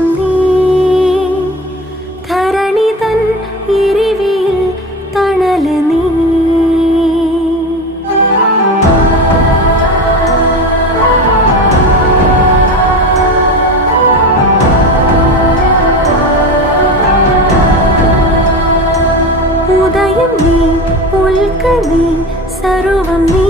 വെളിച്ചം നീ ധരണി തൻ ഇരിവിൽ തണല് നീ ഉദയം നീ ഉൽക്ക നീ സർവം നീ